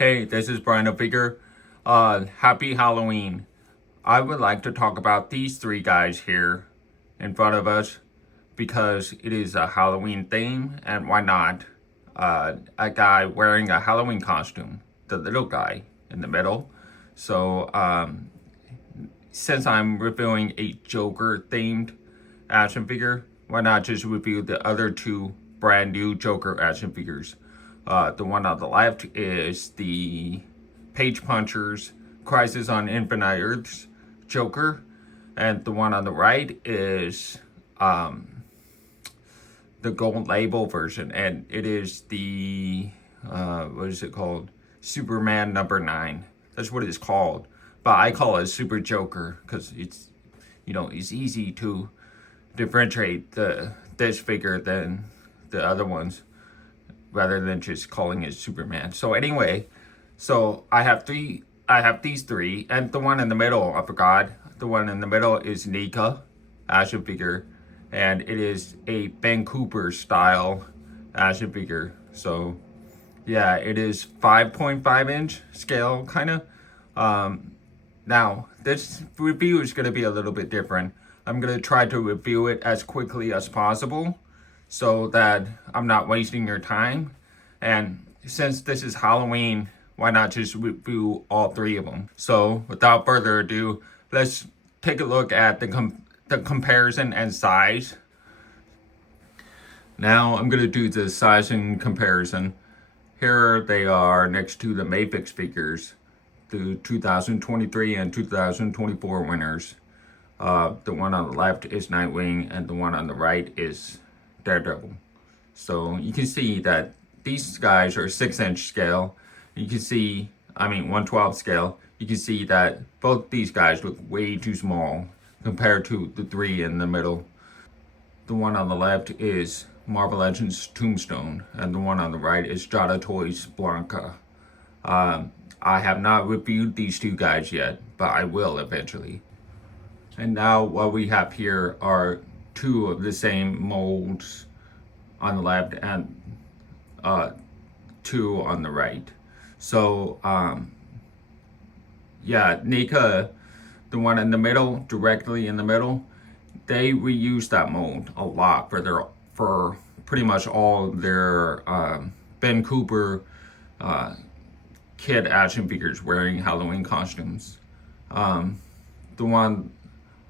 Hey, this is Brian of Figure. Happy Halloween. I would like to talk about these three guys here in front of us because it is a Halloween theme, and why not? A guy wearing a Halloween costume, the little guy in the middle. So, since I'm reviewing a Joker themed action figure, why not just review the other two brand new Joker action figures? The one on the left is the Page Punchers Crisis on Infinite Earths Joker, and the one on the right is the gold label version, and it is the what is it called? Superman number 9. That's what it's called, but I call it Super Joker because it's easy to differentiate this figure than the other ones rather than just calling it Superman. So anyway, I have these three, and the one in the middle, I forgot. The one in the middle is Nika action figure, and it is a Ben Cooper style action figure. So yeah, it is 5.5 inch scale kind of. Now this review is going to be a little bit different. I'm going to try to review it as quickly as possible so that I'm not wasting your time. And since this is Halloween, why not just review all three of them? So without further ado, let's take a look at the comparison and size. Now I'm going to do the size and comparison. Here they are next to the Mafex figures, the 2023 and 2024 winners. The one on the left is Nightwing, and the one on the right is Daredevil. So you can see that these guys are 6-inch scale. You can see, 1/12 scale. You can see that both these guys look way too small compared to the three in the middle. The one on the left is Marvel Legends Tombstone, and the one on the right is Jada Toys Blanca. I have not reviewed these two guys yet, but I will eventually. And now what we have here are two of the same molds on the left and two on the right. So Nika, the one in the middle, directly in the middle, they reuse that mold a lot for pretty much all their Ben Cooper kid action figures wearing Halloween costumes. The one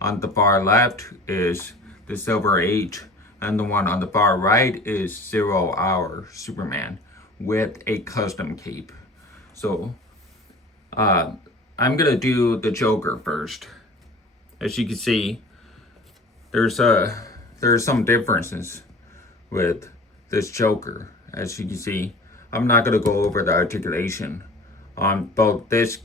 on the far left is the Silver Age, and the one on the far right is 0 Hour Superman with a custom cape. So I'm gonna do the Joker first. As you can see, there's some differences with this Joker. As you can see, I'm not gonna go over the articulation on both this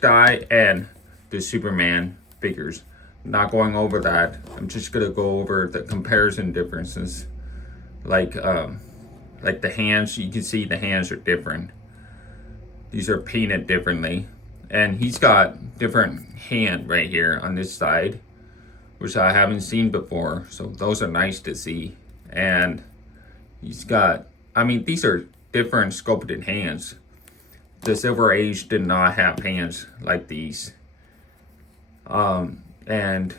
guy and the Superman figures. Not going over that. I'm just gonna go over the comparison differences. Like the hands, you can see the hands are different. These are painted differently. And he's got different hand right here on this side, which I haven't seen before. So those are nice to see. And he's got, these are different sculpted hands. The Silver Age did not have hands like these. And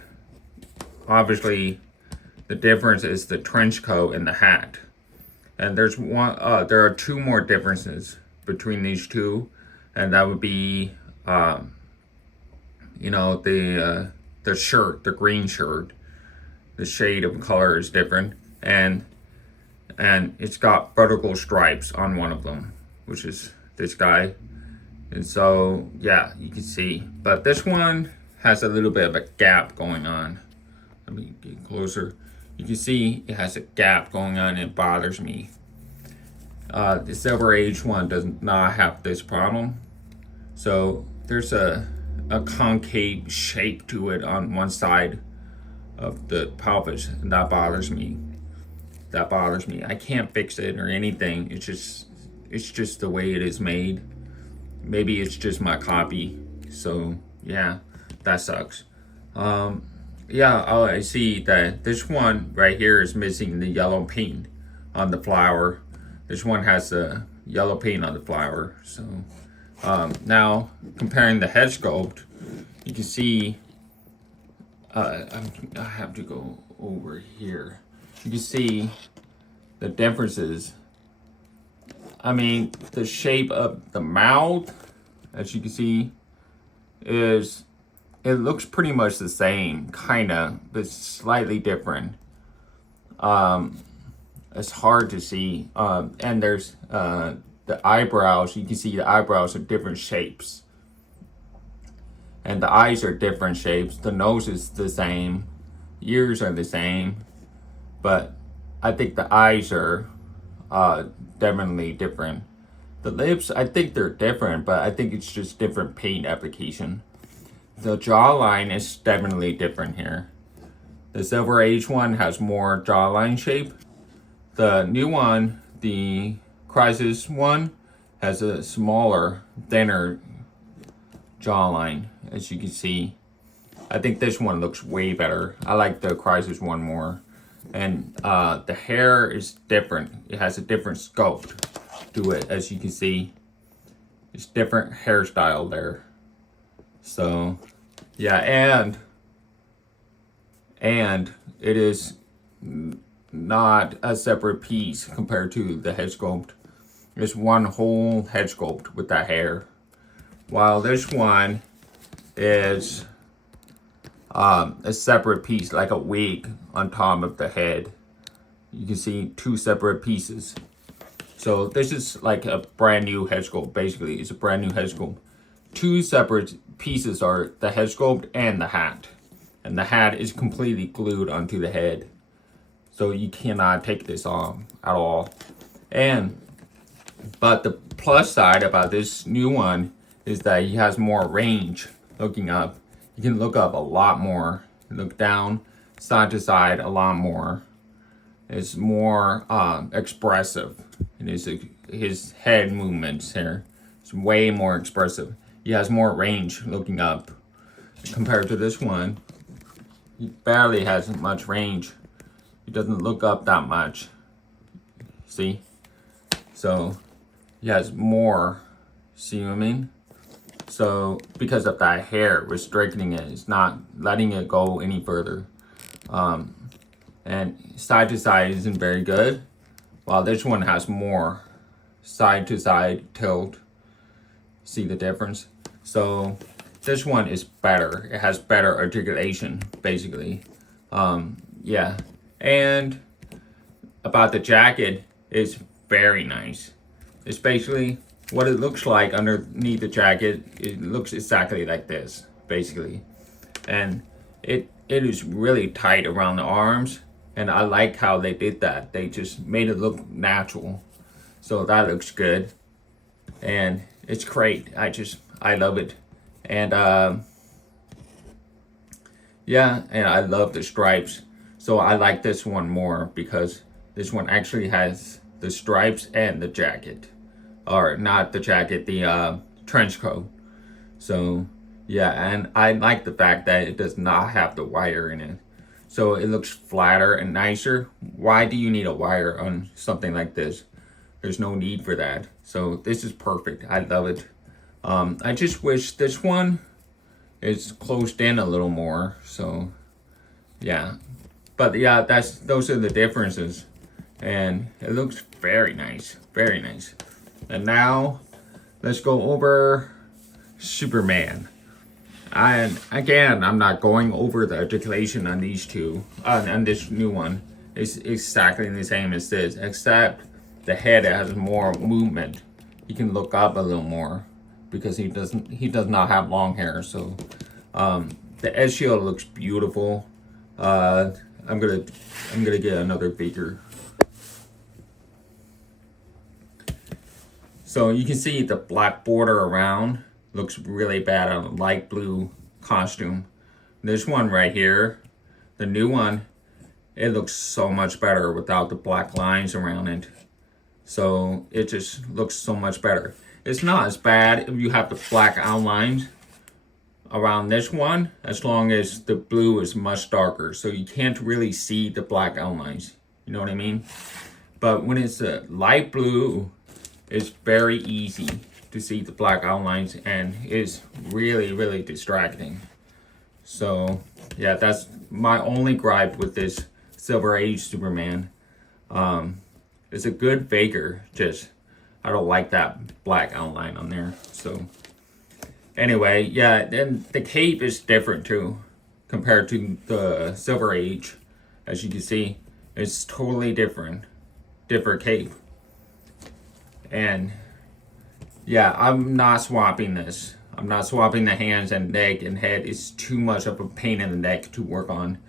obviously the difference is the trench coat and the hat. And there are two more differences between these two, and that would be the shirt, the green shirt. The shade of color is different, and it's got vertical stripes on one of them, which is this guy. And so yeah, you can see, but this one has a little bit of a gap going on. Let me get closer. You can see it has a gap going on. It bothers me. The Silver Age one does not have this problem. So there's a concave shape to it on one side of the pelvis, and that bothers me. I can't fix it or anything. It's just the way it is made. Maybe it's just my copy. So yeah, that sucks. I see that this one right here is missing the yellow paint on the flower. This one has the yellow paint on the flower. So Now, comparing the head sculpt, you can see, I have to go over here. You can see the differences. I mean, the shape of the mouth, as you can see, it looks pretty much the same, kinda, but slightly different. It's hard to see. And there's the eyebrows. You can see the eyebrows are different shapes. And the eyes are different shapes. The nose is the same. Ears are the same. But I think the eyes are definitely different. The lips, I think they're different, but I think it's just different paint application. The jawline is definitely different here. The Silver Age one has more jawline shape. The new one, the Crisis one, has a smaller, thinner jawline, as you can see. I think this one looks way better. I like the Crisis one more. And the hair is different. It has a different sculpt to it, as you can see. It's different hairstyle there. So, yeah, and it is not a separate piece compared to the head sculpt. It's one whole head sculpt with that hair. While this one is a separate piece, like a wig on top of the head. You can see two separate pieces. So this is like a brand new head sculpt. Basically, it's a brand new head sculpt. Two separate pieces are the head sculpt and the hat. And the hat is completely glued onto the head. So you cannot take this off at all. But the plus side about this new one is that he has more range looking up. You can look up a lot more. Look down, side to side a lot more. It's more expressive. And his head movements here. It's way more expressive. He has more range looking up. Compared to this one, he barely has much range. He doesn't look up that much. See? So he has more. See what I mean? So because of that hair restricting it, it's not letting it go any further. And side to side isn't very good, while this one has more side to side tilt. See the difference? So this one is better. It has better articulation, basically. Yeah. And about the jacket, it's very nice. It's basically what it looks like underneath the jacket. It looks exactly like this, basically. And it is really tight around the arms. And I like how they did that. They just made it look natural. So that looks good. And it's great. I love it. And yeah, and I love the stripes. So I like this one more because this one actually has the stripes and the jacket. Or not the jacket, the trench coat. So yeah, and I like the fact that it does not have the wire in it. So it looks flatter and nicer. Why do you need a wire on something like this? There's no need for that. So this is perfect. I love it. I just wish this one is closed in a little more. So yeah, but yeah, those are the differences, and it looks very nice, very nice. And now let's go over Superman. And again, I'm not going over the articulation on these two, on this new one. It's exactly the same as this, except the head has more movement. He can look up a little more because he does not have long hair. So the edge shield looks beautiful. I'm gonna get another beaker. So you can see the black border around looks really bad on a light blue costume. This one right here, the new one, it looks so much better without the black lines around it. So it just looks so much better. It's not as bad if you have the black outlines around this one, as long as the blue is much darker. So you can't really see the black outlines. You know what I mean? But when it's a light blue, it's very easy to see the black outlines, and it's really, really distracting. So yeah, that's my only gripe with this Silver Age Superman. It's a good faker, just I don't like that black outline on there. So anyway, yeah, then the cape is different too compared to the Silver Age. As you can see, it's totally different cape. And yeah, I'm not swapping this. I'm not swapping the hands and neck and head. It's too much of a pain in the neck to work on.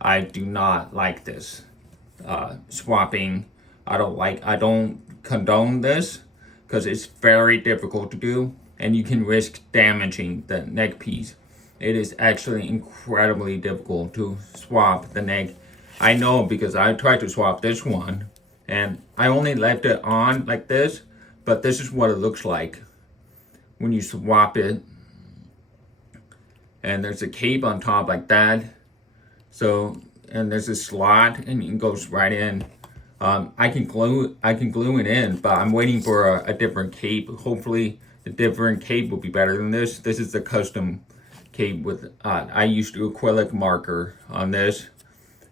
I do not like this. Swapping, I don't condone this because it's very difficult to do and you can risk damaging the neck piece. It is actually incredibly difficult to swap the neck. I know because I tried to swap this one and I only left it on like this, but this is what it looks like when you swap it. And there's a cape on top like that. So, and there's a slot and it goes right in. I can glue it in, but I'm waiting for a different cape. Hopefully the different cape will be better than this. This is the custom cape with, I used acrylic marker on this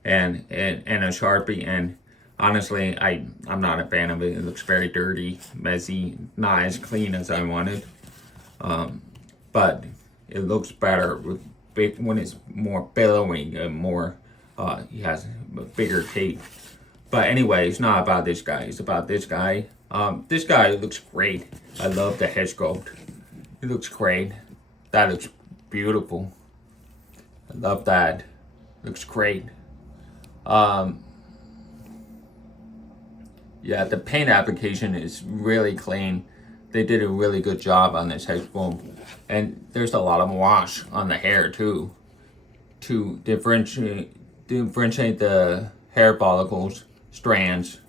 and a Sharpie, and honestly, I'm not a fan of it. It looks very dirty, messy, not as clean as I wanted. But it looks better with when it's more billowing and more, he has a bigger cape. But anyway, it's not about this guy. It's about this guy. This guy looks great. I love the head sculpt. It looks great. That looks beautiful. I love that. Looks great. Yeah, the paint application is really clean. They did a really good job on this head sculpt. And there's a lot of wash on the hair too, to differentiate the hair follicles, strands.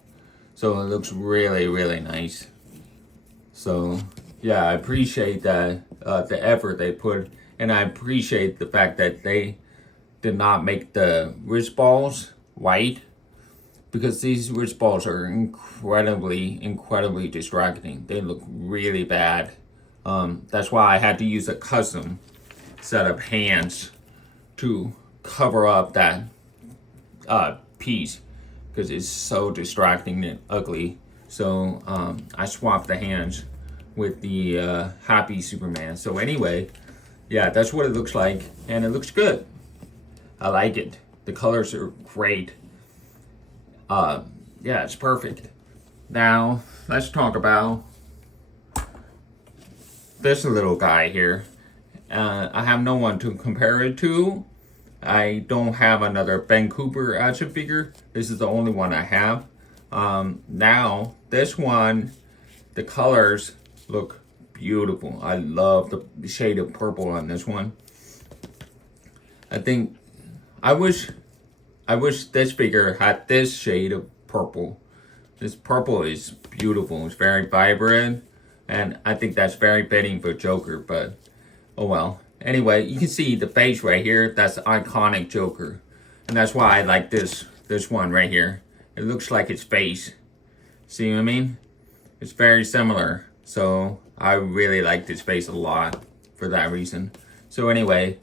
So it looks really, really nice. So yeah, I appreciate that the effort they put, and I appreciate the fact that they did not make the wrist balls white, because these wrist balls are incredibly distracting. They look really bad. That's why I had to use a custom set of hands to cover up that piece, because it's so distracting and ugly. So I swapped the hands with the Happy Superman. So anyway, yeah, that's what it looks like, and it looks good. I like it. The colors are great. Yeah, it's perfect. Now let's talk about this little guy here. I have no one to compare it to. I don't have another Ben Cooper action figure. This is the only one I have. Now, this one, the colors look beautiful. I love the shade of purple on this one. I wish this figure had this shade of purple. This purple is beautiful. It's very vibrant. And I think that's very fitting for Joker, but oh well. Anyway, you can see the face right here. That's iconic Joker. And that's why I like this one right here. It looks like his face. See what I mean? It's very similar. So I really like this face a lot for that reason. So anyway,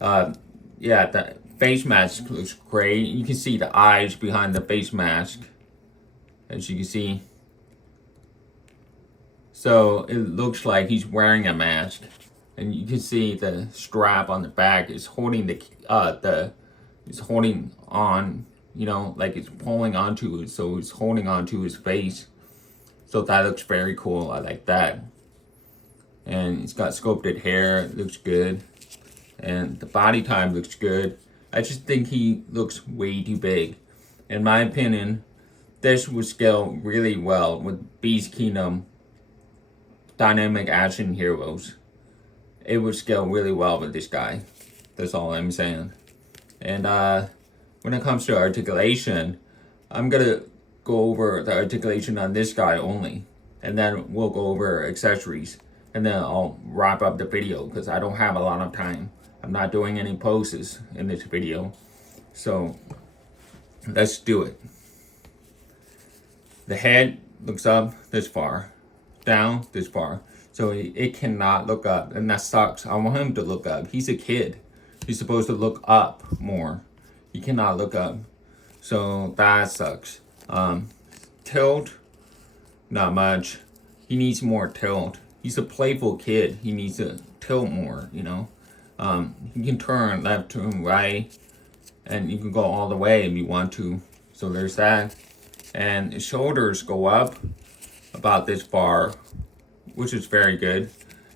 yeah, the face mask looks great. You can see the eyes behind the face mask, as you can see. So it looks like he's wearing a mask, and you can see the strap on the back is holding it's holding on, you know, like it's pulling onto it. So it's holding onto his face. So that looks very cool. I like that. And it's got sculpted hair. It looks good. And the body type looks good. I just think he looks way too big. In my opinion, this would scale really well with Beast Kingdom Dynamic Action Heroes. It would scale really well with this guy. That's all I'm saying. And when it comes to articulation, I'm gonna go over the articulation on this guy only, and then we'll go over accessories, and then I'll wrap up the video because I don't have a lot of time. I'm not doing any poses in this video, so let's do it. The head looks up this far, down this far. So it cannot look up, and that sucks. I want him to look up. He's a kid. He's supposed to look up more. He cannot look up. So that sucks. Tilt, not much. He needs more tilt. He's a playful kid. He needs to tilt more, you know. He can turn left, turn right, and you can go all the way if you want to. So there's that. And his shoulders go up about this far, which is very good.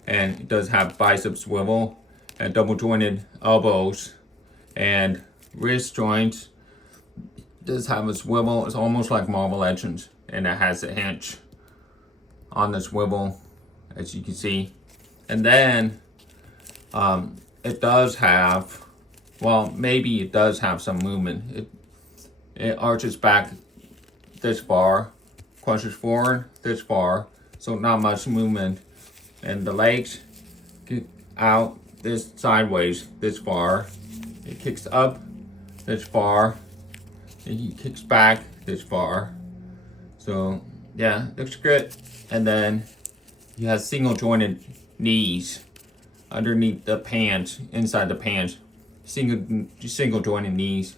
And it does have bicep swivel and double jointed elbows and wrist joints. It does have a swivel. It's almost like Marvel Legends, and it has a hinge on the swivel, as you can see. And then it does have, well, maybe it does have some movement. It arches back this far, crunches forward this far, so not much movement. And the legs kick out this sideways this far. It kicks up this far. And he kicks back this far. So yeah, looks good. And then he has single jointed knees underneath the pants, inside the pants. Single jointed knees.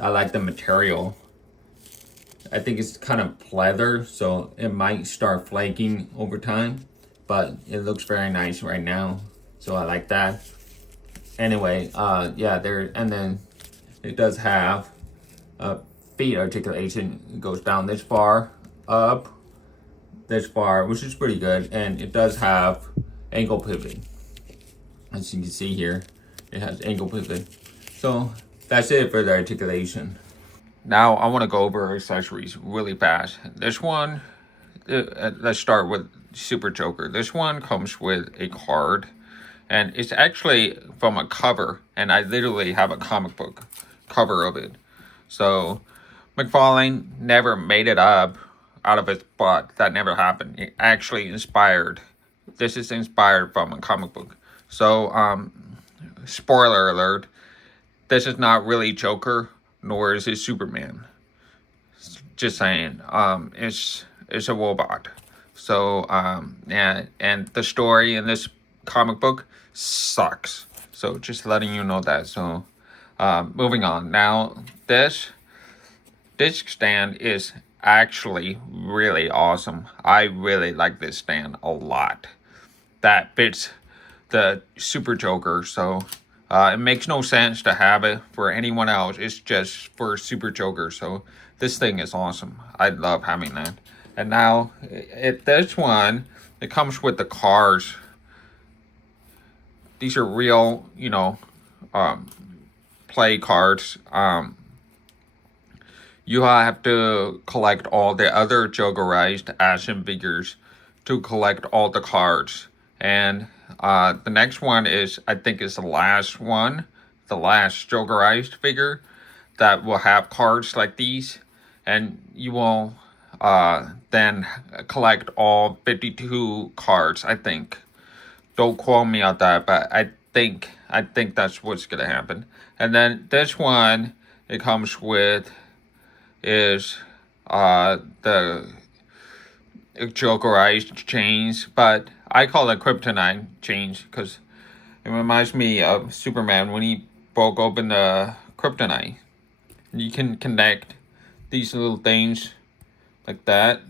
I like the material. I think it's kind of pleather, so it might start flaking over time, but it looks very nice right now, so I like that. Anyway, yeah, there, and then it does have feet articulation. It goes down this far, up this far, which is pretty good, and it does have ankle pivoting. As you can see here, it has ankle pivot. So that's it for the articulation. Now I want to go over accessories really fast. This one, let's start with Super Joker. This one comes with a card, and it's actually from a cover, and I literally have a comic book cover of it. So McFarlane never made it up out of his butt. That never happened. It actually inspired. This is inspired from a comic book. So, spoiler alert, this is not really Joker, nor is it Superman. Just saying. It's a robot. So, yeah, and the story in this comic book sucks. So just letting you know that. So, moving on. Now, this disc stand is actually really awesome. I really like this stand a lot. That fits the Super Joker, so it makes no sense to have it for anyone else. It's just for Super Joker, so this thing is awesome. I love having that. And now, this one, it comes with the cars. These are real, you know, play cards. You have to collect all the other Jokerized action figures to collect all the cards. And the next one is, I think, is the last one, the last Jokerized figure that will have cards like these. And you will then collect all 52 cards, I think. Don't quote me on that, but I think that's what's gonna happen. And then this one, it comes with is the Jokerized chains, but I call it Kryptonite chains because it reminds me of Superman when he broke open the Kryptonite. You can connect these little things like that.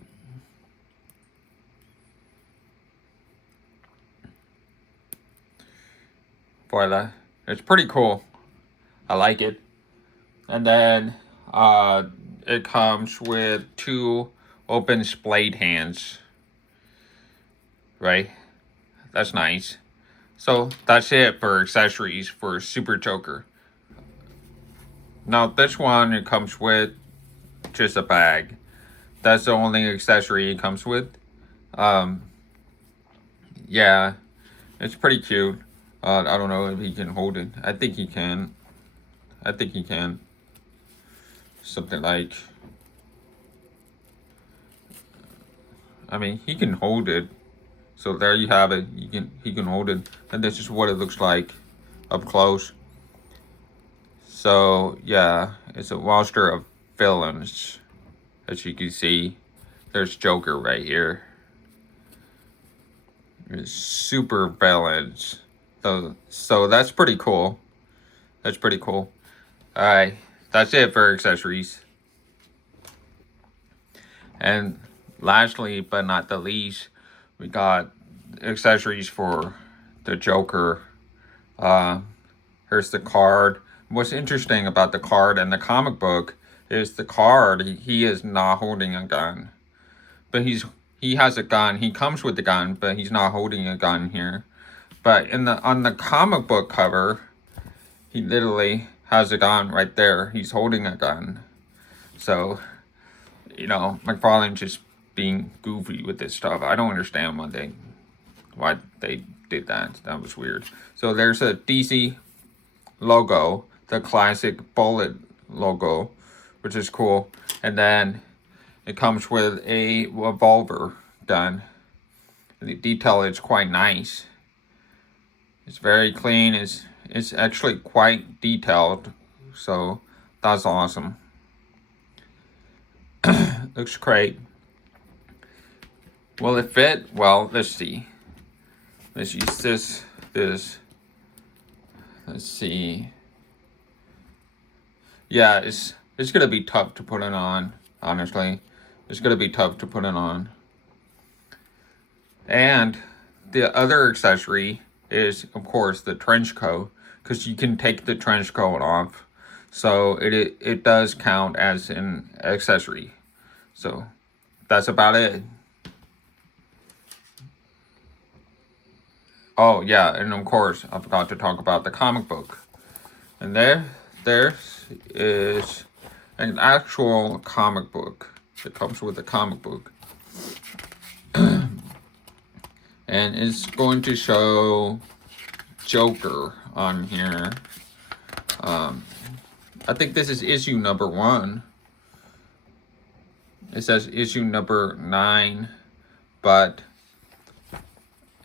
Voila. It's pretty cool. I like it. And then it comes with 2 open splayed hands. Right? That's nice. So that's it for accessories for Super Joker. Now this one, it comes with just a bag. That's the only accessory it comes with. Yeah, it's pretty cute. I don't know if he can hold it. I think he can. Something like, I mean, he can hold it. So there you have it. He can hold it, and this is what it looks like up close. So yeah, it's a roster of villains. As you can see, there's Joker right here. super villains. So that's pretty cool. That's pretty cool. Alright, that's it for accessories. And lastly, but not the least, we got accessories for the Joker. Here's the card. What's interesting about the card and the comic book is the card, he is not holding a gun. But he has a gun. He comes with the gun, but he's not holding a gun here. But on the comic book cover, he literally has a gun right there. He's holding a gun. So, McFarlane just being goofy with this stuff. I don't understand why they did that. That was weird. So there's a DC logo, the classic bullet logo, which is cool. And then it comes with a revolver gun. The detail is quite nice. It's very clean. It's actually quite detailed. So that's awesome. Looks great. Will it fit? Well, let's see. Let's use this. Let's see. Yeah, it's gonna be tough to put it on, honestly. It's gonna be tough to put it on. And the other accessory is, of course, the trench coat, because you can take the trench coat off. So it does count as an accessory. So that's about it. Oh yeah, and of course I forgot to talk about the comic book. And there is an actual comic book. It comes with a comic book. And it's going to show Joker on here. I think this is issue number 1. It says issue number 9, but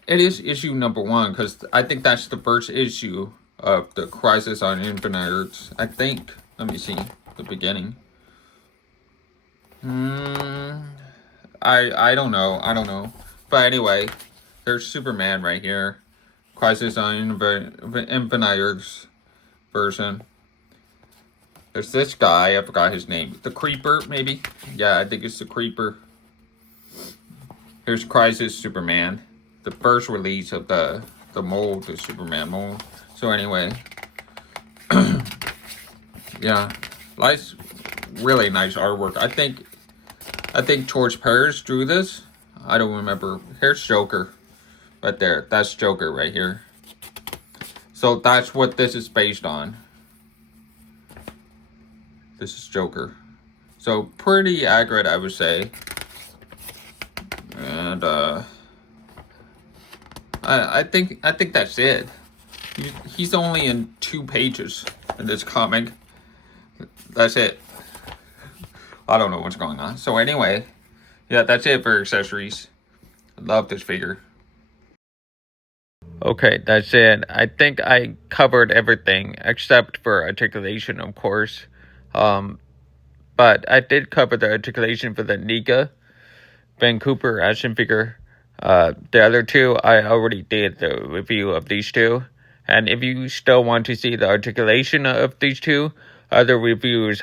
it is issue number 1 because I think that's the first issue of the Crisis on Infinite Earths. I think. Let me see the beginning. I don't know. But anyway, there's Superman right here. Crisis on Infinite Earths version. There's this guy, I forgot his name. The Creeper, maybe? Yeah, I think it's the Creeper. Here's Crisis Superman. The first release of the mold, the Superman mold. So anyway. Yeah. Nice, really nice artwork. I think George Paris drew this. I don't remember. Here's Joker. Right there. That's Joker right here. So that's what this is based on. This is Joker. So pretty accurate, I would say. And I think that's it. He's only in 2 pages in this comic. That's it. I don't know what's going on. So anyway, yeah, that's it for accessories. I love this figure. Okay, that's it. I think I covered everything except for articulation, of course. But I did cover the articulation for the NECA Ben Cooper action figure. The other 2, I already did the review of these 2. And if you still want to see the articulation of these 2, other reviewers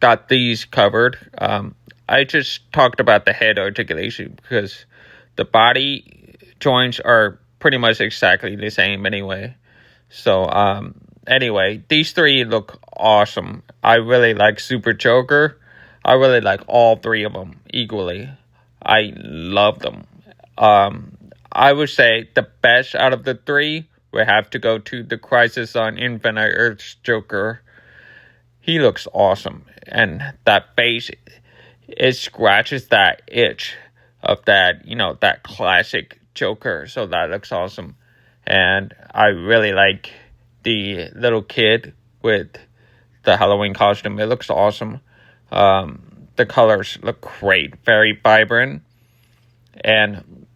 got these covered. I just talked about the head articulation because the body joints are pretty much exactly the same anyway. So, anyway, these 3 look awesome. I really like Super Joker. I really like all 3 of them equally. I love them. I would say the best out of the 3 would have to go to the Crisis on Infinite Earths Joker. He looks awesome. And that face, it scratches that itch of that, that classic Joker. So that looks awesome. And I really like the little kid with the Halloween costume. It looks awesome. The colors look great. Very vibrant. And,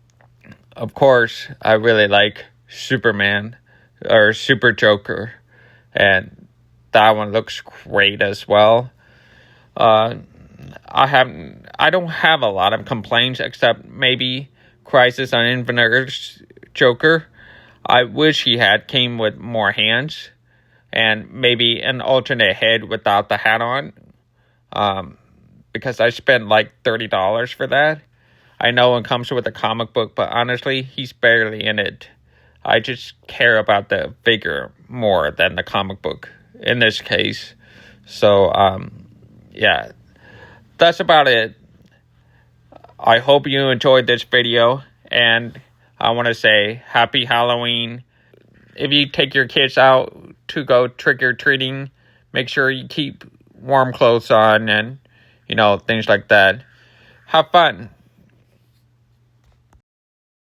of course, I really like Superman or Super Joker. And that one looks great as well. I don't have a lot of complaints except maybe Crisis on Infinite Earths Joker. I wish he came with more hands and maybe an alternate head without the hat on. Because I spent like $30 for that. I know it comes with a comic book, but honestly, he's barely in it. I just care about the figure more than the comic book in this case. So, yeah, that's about it. I hope you enjoyed this video, and I want to say happy Halloween. If you take your kids out to go trick-or-treating, make sure you keep warm clothes on and, things like that. Have fun.